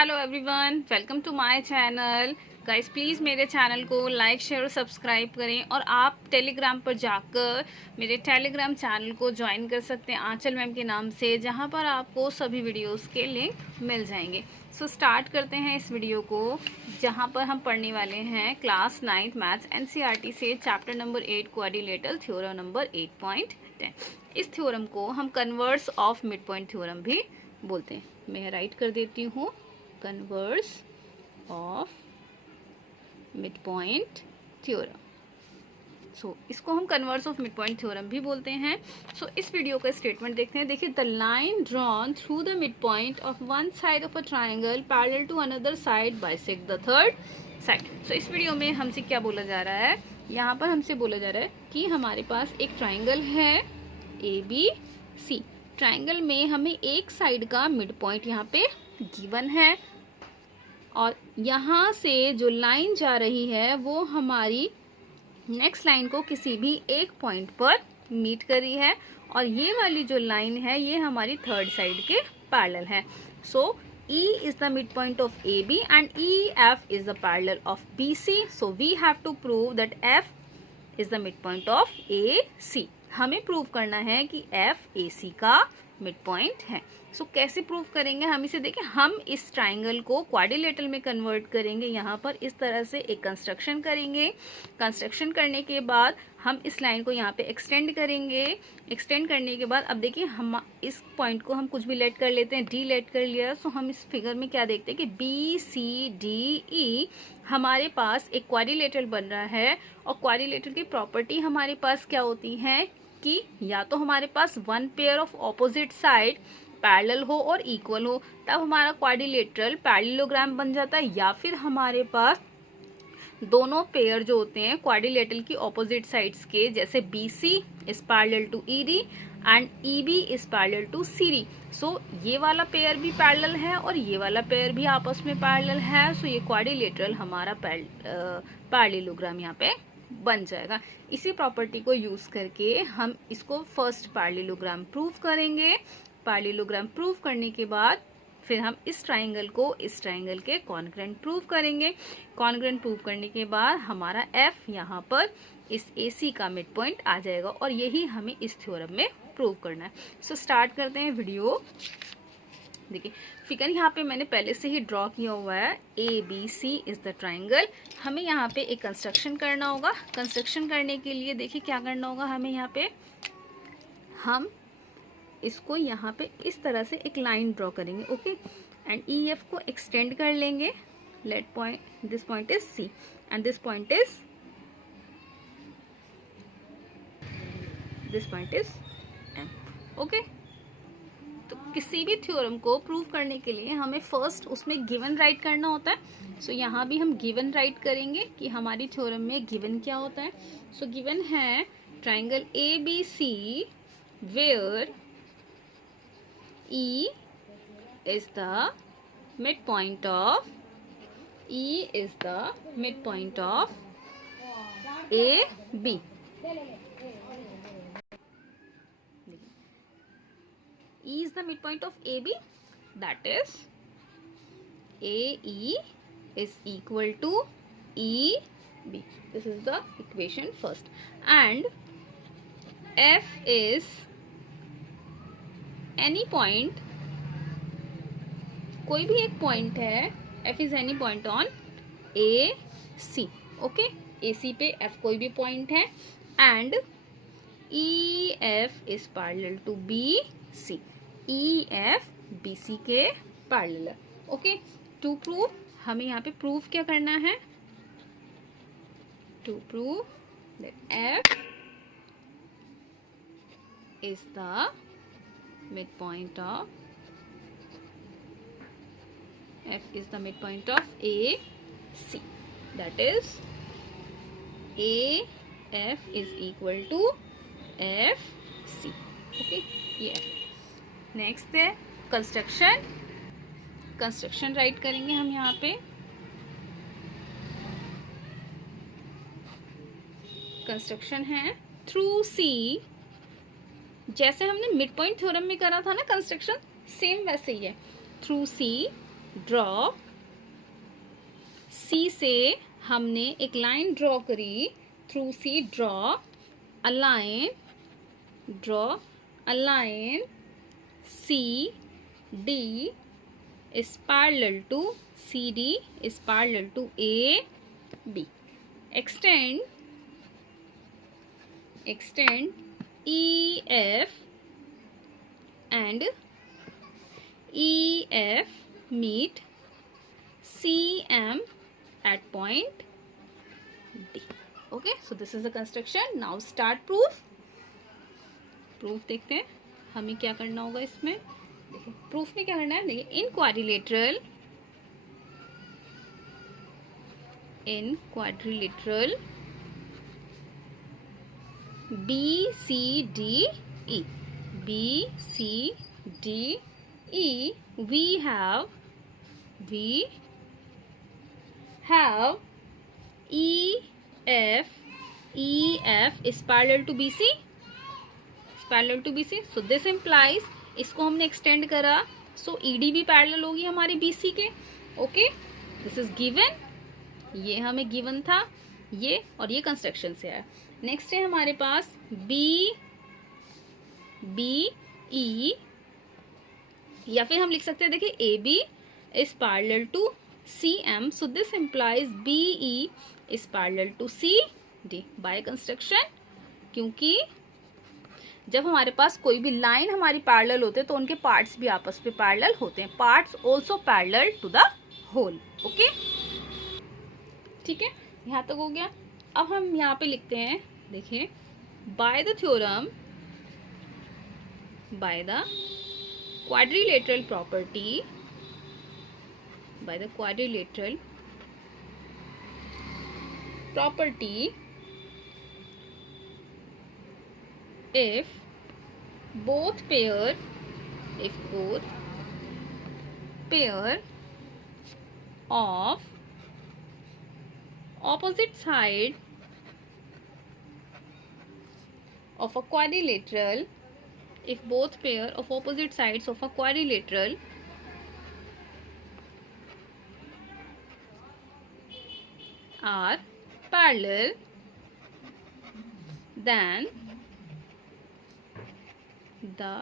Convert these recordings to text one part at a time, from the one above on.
Hello everyone, welcome to my channel. Guys please मेरे channel को like share और subscribe करें और आप टेलीग्राम पर जाकर मेरे टेलीग्राम चैनल को ज्वाइन कर सकते हैं आंचल मैम के नाम से, जहां पर आपको सभी वीडियोस के लिंक मिल जाएंगे। सो स्टार्ट करते हैं इस वीडियो को, जहां पर हम पढ़ने वाले हैं क्लास 9th मैथ्स एनसीईआरटी से chapter number 8 quadrilateral theorem number 8.10। इस थ्योरम को हम converse of mid point theorem भी बोलते हैं। मैं राइट कर देती हूँ, converse of mid point theorem. So इसको हम converse of mid point theorem भी बोलते हैं। सो इस वीडियो का स्टेटमेंट देखते हैं। देखिए, the line drawn through the mid point of one side of a triangle parallel to another side bisect the third side. So इस वीडियो में हमसे क्या बोला जा रहा है, यहाँ पर हमसे बोला जा रहा है कि हमारे पास एक ट्राइंगल है ABC। ट्राइंगल में हमें एक साइड का मिड पॉइंट यहाँ पे गिवन है और यहाँ से जो लाइन जा रही है वो हमारी नेक्स्ट लाइन को किसी भी एक पॉइंट पर मीट कर रही है और ये वाली जो लाइन है ये हमारी थर्ड साइड के पैरेलल है। सो E is the midpoint of AB and EF is the parallel of BC. So we have to prove that F is the midpoint of AC. हमें प्रूव करना है कि F AC का mid point है। सो कैसे prove करेंगे हम इसे, देखें, हम इस ट्राइंगल को क्वाड्रिलेटरल में कन्वर्ट करेंगे। यहाँ पर इस तरह से एक कंस्ट्रक्शन करेंगे। कंस्ट्रक्शन करने के बाद हम इस लाइन को यहाँ पे एक्सटेंड करेंगे। एक्सटेंड करने के बाद अब देखिए, हम इस पॉइंट को हम कुछ भी लेट कर लेते हैं, D लेट कर लिया। सो हम इस फिगर में क्या देखते हैं कि BCDE हमारे पास एक क्वाड्रिलेटरल बन रहा है और क्वाड्रिलेटरल की प्रॉपर्टी हमारे पास क्या होती है कि या तो हमारे पास one pair of opposite side parallel हो और इक्वल हो, तब हमारा क्वाड्रिलेटरल पैरेललोग्राम बन जाता है, या फिर हमारे पास दोनों पेयर जो होते हैं क्वाड्रिलेटरल की ऑपोजिट साइड्स के, जैसे BC is parallel to ED and EB is parallel to CD। So ये वाला पेयर भी पैरेलल है और ये वाला पेयर भी आपस में पैरेलल है। सो ये क्वाड्रिलेटरल हमारा पैरेललोग्राम यहाँ पे बन जाएगा। इसी प्रॉपर्टी को यूज करके हम इसको फर्स्ट पैरेललोग्राम प्रूव करेंगे। पैरेललोग्राम प्रूव करने के बाद फिर हम इस ट्राइंगल को इस ट्राइंगल के कॉन्ग्रुएंट प्रूव करेंगे। कॉन्ग्रुएंट प्रूव करने के बाद हमारा F यहाँ पर इस AC का मिड पॉइंट आ जाएगा और यही हमें इस थ्योरम में प्रूव करना है। सो स्टार्ट करते हैं वीडियो। देखिए, फिगर यहाँ पे मैंने पहले से ही ड्रॉ किया हुआ है। ABC is the triangle. हमें यहाँ पे एक कंस्ट्रक्शन करना होगा। कंस्ट्रक्शन करने के लिए देखिए क्या करना होगा हमें, यहाँ पे हम इसको यहाँ पे इस तरह से एक लाइन ड्रॉ करेंगे, ओके, एंड EF को एक्सटेंड कर लेंगे। Let point, this point is C and this point is M, okay. तो किसी भी थ्योरम को प्रूव करने के लिए हमें फर्स्ट उसमें गिवन राइट करना होता है। सो यहाँ भी हम गिवन राइट करेंगे कि हमारी थ्योरम में गिवन क्या होता है। सो गिवन है triangle ABC where E is the midpoint of AB. E is the midpoint of AB, that is AE is equal to EB. This is the equation first. And F is any point, कोई भी एक point है, F is any point on AC, okay. AC पे F कोई भी point है and EF is parallel to BC. EF BC के parallel है, ओके। टू प्रूव, हमें यहाँ पे प्रूव क्या करना है, to prove that F is the midpoint of AC, that is AF is equal to FC, okay। ये नेक्स्ट है कंस्ट्रक्शन राइट करेंगे हम यहाँ पे। कंस्ट्रक्शन है थ्रू C, जैसे हमने मिड पॉइंट थ्योरम में करा था ना कंस्ट्रक्शन, सेम वैसे ही है। थ्रू C ड्रॉ, सी से हमने एक लाइन ड्रॉ करी, through C draw a line, draw a line C D is parallel to CD is parallel to AB. Extend EF and EF meet CM at point D. Okay, so this is the construction. Now start proof. Proof देखते हैं हमें क्या करना होगा इसमें। देखिए proof में क्या करना है, देखिए इन quadrilateral BCDE we have EF is parallel to BC, so this implies इसको हमने एक्सटेंड करा, सो ईडी भी पैरेलल होगी हमारी बीसी के। ओके, दिस इज गिवन, ये हमें गिवन था ये, और ये कंस्ट्रक्शन से आया। नेक्स्ट है हमारे पास बी ई, या फिर हम लिख सकते हैं देखिए A B is parallel to C M, so this implies B E is parallel to C D by construction. क्योंकि जब हमारे पास कोई भी लाइन हमारी पैरेलल होते हैं तो उनके पार्ट्स भी आपस में पैरेलल होते हैं, parts also parallel to the whole. Okay, ठीक है, यहाँ तक हो गया। अब हम यहाँ पे लिखते हैं, देखिए by the theorem, by the quadrilateral property, by the quadrilateral property, if both pair of opposite side of a quadrilateral, if both pair of opposite sides of a quadrilateral are parallel, then the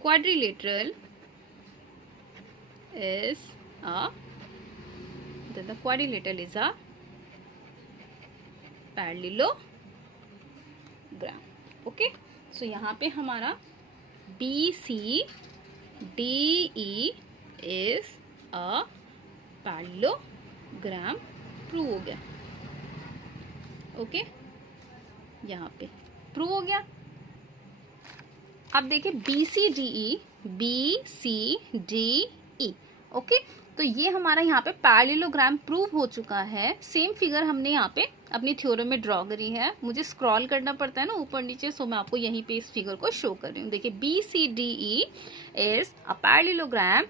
quadrilateral is a parallelogram. Okay, so यहाँ पे हमारा BCDE is a parallelogram prove हो गया। Okay, यहाँ पे prove हो गया। अब देखिए BCDE, ओके, तो ये हमारा यहाँ पे पैरेललोग्राम प्रूव हो चुका है। सेम फिगर हमने यहाँ पे अपनी थ्योरम में ड्रॉ करी है, मुझे स्क्रॉल करना पड़ता है ना ऊपर नीचे, सो मैं आपको यहीं पे इस फिगर को शो कर रही हूँ। देखिए BCDE is a parallelogram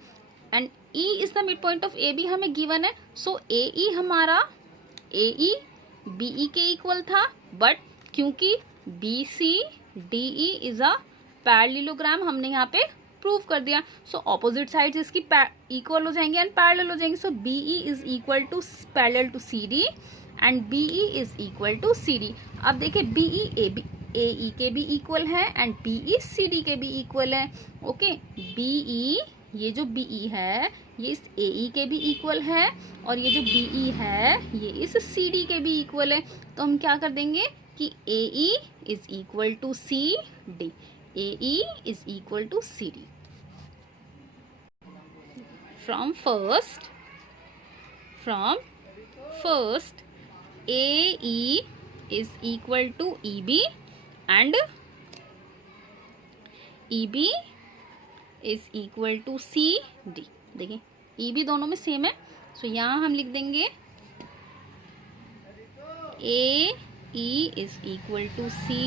and E is the mid point of AB हमें गिवन है, सो AE हमारा AE BE के इक्वल था, बट क्योंकि BCDE इज अ पैरेललोग्राम हमने यहाँ पे प्रूव कर दिया, सो ऑपोजिट साइड्स इसकी इक्वल हो जाएंगे एंड पैरेलल हो जाएंगे। So BE is equal to parallel to CD and BE is equal to CD। अब देखिए BE AE के भी इक्वल है एंड BE CD के भी इक्वल है। ओके, BE, ये जो BE है ये इस AE के भी इक्वल है, और ये जो BE है ये इस CD के भी इक्वल है। तो हम क्या कर देंगे कि AE is equal to CD, AE is equal to CD. From first, AE is equal to EB and EB is equal to CD. देखिए EB दोनों में सेम है, सो यहाँ हम लिख देंगे AE is equal to CD.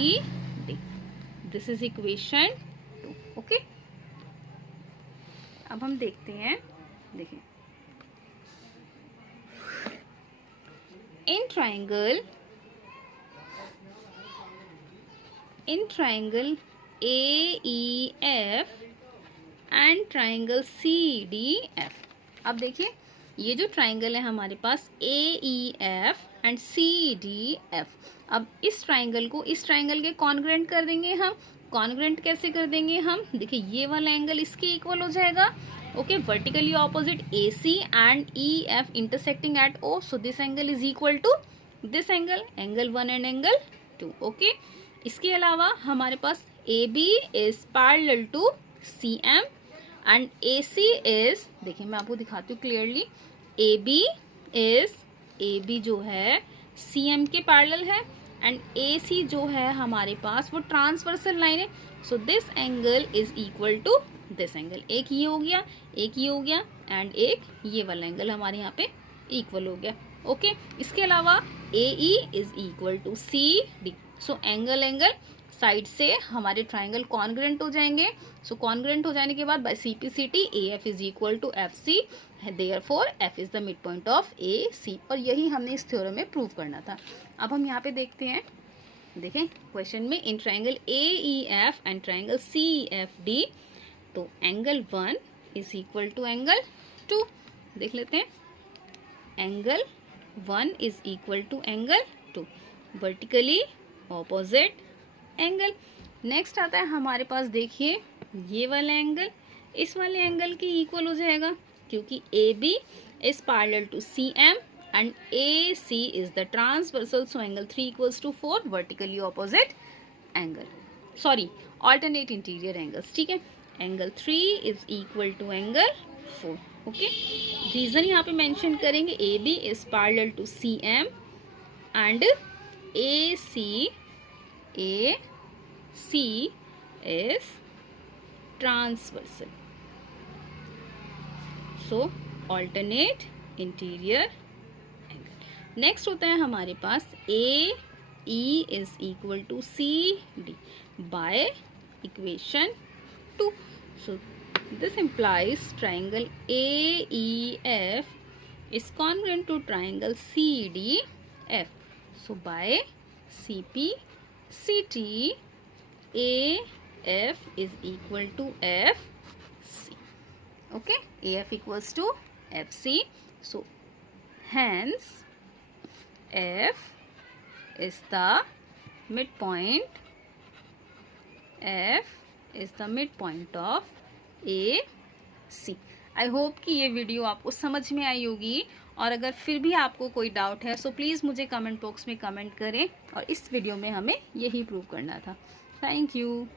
This is equation 2। Okay, अब हम देखते हैं, देखिए इन triangle AEF and triangle CDF। अब देखिए ये जो ट्राइंगल है हमारे पास AEF एंड CDF, अब इस ट्राइंगल को इस ट्राइंगल के कॉन्ग्रुएंट कर देंगे हम। कॉन्ग्रुएंट कैसे कर देंगे हम, देखिए ये वाला एंगल इसके इक्वल हो जाएगा। Okay, vertically opposite AC and EF intersecting at O, so this angle is equal to this angle, angle 1 and angle 2। Okay, इसके अलावा हमारे पास AB is parallel to CM and AC is, देखिए मैं आपको दिखाती हूँ क्लियरली, AB जो है CM के पैरेलल है एंड AC जो है हमारे पास वो ट्रांसवर्सल लाइन है। So this angle is equal to this angle, एक ये हो गया, एक ये हो गया एंड एक ये वाला एंगल हमारे यहाँ पे इक्वल हो गया। ओके, इसके अलावा AE is equal to CD। So angle side से हमारे ट्राइंगल कॉन्ग्रुएंट हो जाएंगे। सो कॉन्ग्रुएंट हो जाने के बाद by CPCT AF is equal to FC, therefore F is the mid point of AC। और यही हमने इस थ्योरम में प्रूव करना था। अब हम यहाँ पे देखते हैं, देखें क्वेश्चन में in triangle AEF and triangle CFD, तो angle 1 is equal to angle 2। देख लेते हैं, angle 1 is equal to angle 2, vertically opposite angle. Next आता है हमारे पास, देखिए ये वाला एंगल इस वाले एंगल के इक्वल हो जाएगा क्योंकि AB is parallel to CM and AC is the transversal, so angle 3 equals to 4, vertically opposite angle, sorry alternate interior angles. ठीक है, angle 3 is equal to angle 4। Okay, reason यहाँ पे मेंशन करेंगे, AB is parallel to CM and AC is transversal, so alternate interior angle। Next होता है हमारे पास AE is equal to CD by equation 2, so this implies triangle AEF is congruent to triangle CDF, so by CPCT AF is equal to FC। okay, AF equals to FC, so hence F is the midpoint, F is the midpoint of AC। I hope कि ये video आपको समझ में आई होगी, और अगर फिर भी आपको कोई डाउट है सो प्लीज़ मुझे कमेंट बॉक्स में कमेंट करें, और इस वीडियो में हमें यही प्रूव करना था। Thank you.